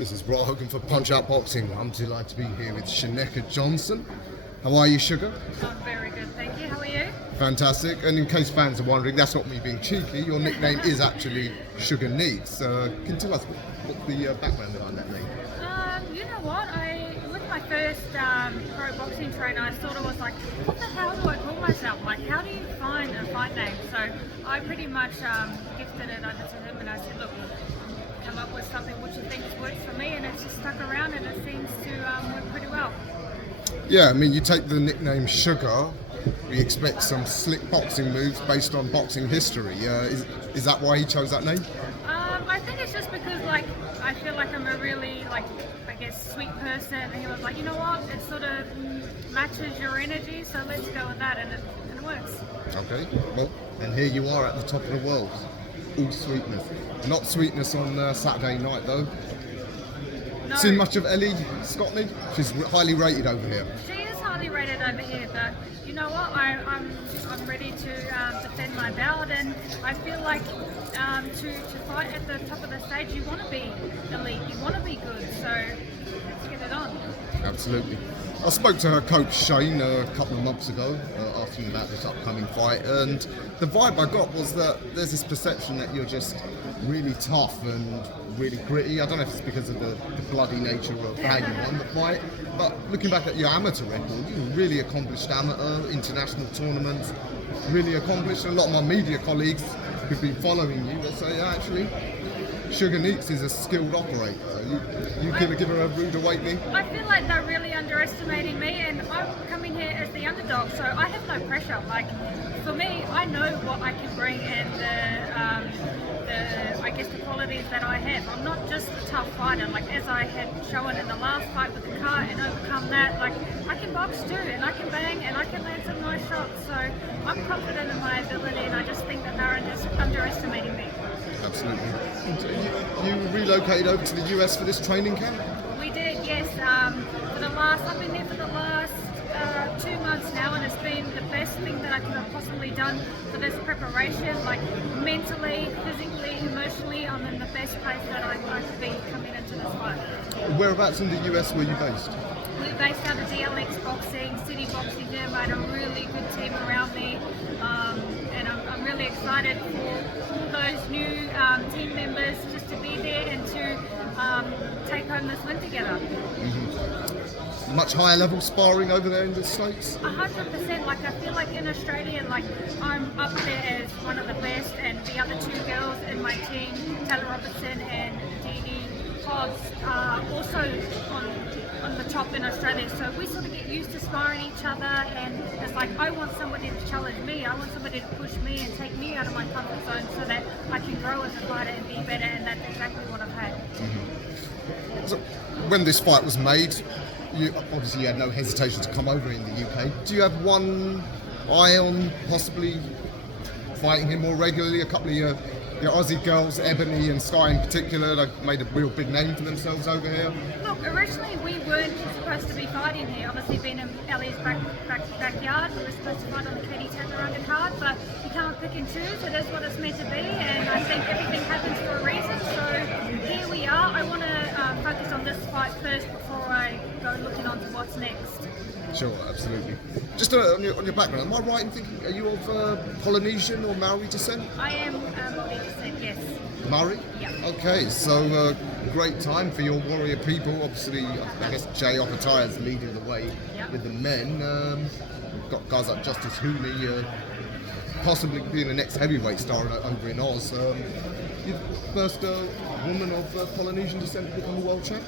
This is Rob Hogan for Punch Out Boxing. I'm delighted to be here with Cherneka Johnson. How are you, Sugar? I'm very good, thank you. How are you? Fantastic. And in case fans are wondering, that's not me being cheeky. Your nickname is actually sugarneekz. Can you tell us what's the background behind that name? You know what? With my first pro boxing trainer, I sort of was like, what the hell do I call myself? Like, how do you find a fight name? So I pretty much gifted it over to him, and I said, look, come up with something which you think works for me, and it's just stuck around, and it seems to work pretty well. Yeah, I mean, you take the nickname Sugar, we expect some slick boxing moves based on boxing history. Is that why he chose that name? I think it's just because, like, I feel like I'm a really, like, I guess, sweet person, and he was like, you know what, it sort of matches your energy, so let's go with that, and it works. Okay, well, and here you are at the top of the world. All sweetness. Not sweetness on Saturday night, though. No. Seen much of Ellie, SCOTNEY? She's highly rated over here. She is highly rated over here, but you know what? I'm ready to defend my belt, and I feel like to fight at the top of the stage, you want to be elite, you want to be good, so let's get it on. Absolutely. I spoke to her coach Shane a couple of months ago, asking about this upcoming fight, and the vibe I got was that there's this perception that you're just really tough and really gritty. I don't know if it's because of the bloody nature of how you won the fight, but looking back at your amateur record, you're a really accomplished amateur, international tournaments, really accomplished. A lot of my media colleagues who've been following you will say, actually, sugarneekz is a skilled operator. You can give her a rude awakening. I feel like they're really underestimating me, and I'm coming here as the underdog, so I have no pressure. Like, for me, I know what I can bring, and I guess the qualities that I have. I'm not just a tough fighter, like as I had shown in the last fight with the car and overcome that. Like, I can box too, and I can bang, and I can land some nice shots. So I'm confident in my ability, and I just think that they're just underestimating me. Absolutely. You relocated over to the US for this training camp? We did, yes. I've been there for the last 2 months now, and it's been the best thing that I could have possibly done for this preparation. Like, mentally, physically, emotionally, I'm in the best place that I could be coming into this fight. Whereabouts in the US were you based? We're based out of DLX Boxing, City Boxing Gym. I had a really good team around me, and I'm really excited for all those new team members just to be there and to take home this win together. Mm-hmm. Much higher level sparring over there in the States? 100%. Like, I feel like in Australia, like, I'm up there as one of the best, and the other two girls in my team, Taylor Robertson and Dee Hodds, are also on the top in Australia. So we sort of get used to sparring each other, and it's like, I want somebody to challenge me, I want somebody to push me and take me out of my comfort zone so that I can grow as a fighter and be better, and that's exactly what I've had. Mm-hmm. So when this fight was made, you obviously had no hesitation to come over in the UK. Do you have one eye on possibly fighting him more regularly? A couple of your Aussie girls, Ebony and Sky in particular, they've made a real big name for themselves over here. Look, originally we weren't supposed to be fighting here. Obviously, being in Ellie's backyard, we were supposed to fight on the Katie Taylor undercard, but you can't pick and choose. It is what it's meant to be, and I think everything happens for a reason. So here we are. I want to focus on this fight first before I go looking on to what's next. Sure, absolutely. Just on your background, am I right in thinking, are you of Polynesian or Maori descent? I am Maori descent, yes. Maori? Yeah. Okay, so great time for your warrior people. Obviously, I guess Jay Okatai is leading the way with the men. We've got guys like Justice Hooley, possibly being the next heavyweight star over in Oz. You're the first woman of Polynesian descent to become a world champ?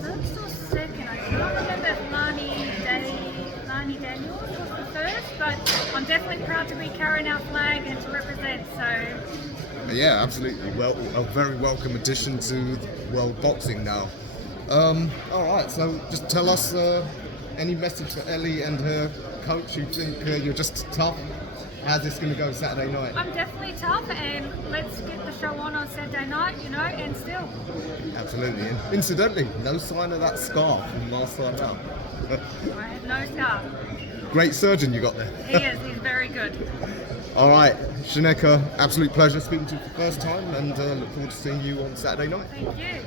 First or second, I can't remember if Lani Daniels was the first, but I'm definitely proud to be carrying our flag and to represent, so... Yeah, absolutely. Well, a very welcome addition to world boxing now. Alright, so just tell us any message for Ellie and her coach who think you're just tough. How's this going to go Saturday night? I'm definitely tough, and let's get the show on Saturday night, and still. Absolutely. And incidentally, no sign of that scar from last time out. I have no scar. great surgeon you got there. He is. He's very good. All right, Cherneka, absolute pleasure speaking to you for the first time, and look forward to seeing you on Saturday night. Thank you.